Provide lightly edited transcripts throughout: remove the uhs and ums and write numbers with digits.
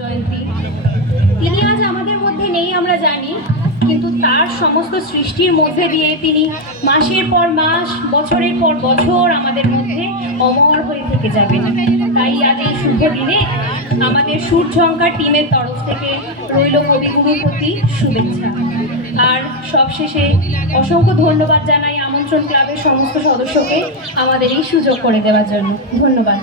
জয়ন্তী। তিনি আজ আমাদের মধ্যে নেই আমরা জানি, কিন্তু তার সমস্ত সৃষ্টির মধ্যে দিয়ে তিনি মাসের পর মাস, বছরের পর বছর আমাদের মধ্যে অমর হয়ে থেকে যাবেন। তাই আজ এই শুভ দিনে আমাদের সুরঝঙ্কার টিমের তরফ থেকে রইল কবিগুরুর প্রতি শুভেচ্ছা। আর সবশেষে অসংখ্য ধন্যবাদ জানাই আমন্ত্রণ ক্লাবের সমস্ত সদস্যকে আমাদের এই সুযোগ করে দেওয়ার জন্য। ধন্যবাদ।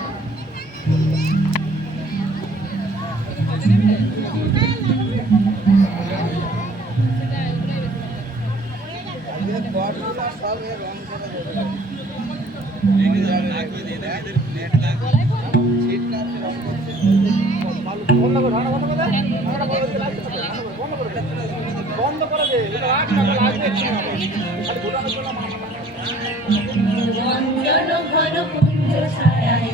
বন্ধ করে দে ঘন ঘন পুঞ্জ ছায়ায়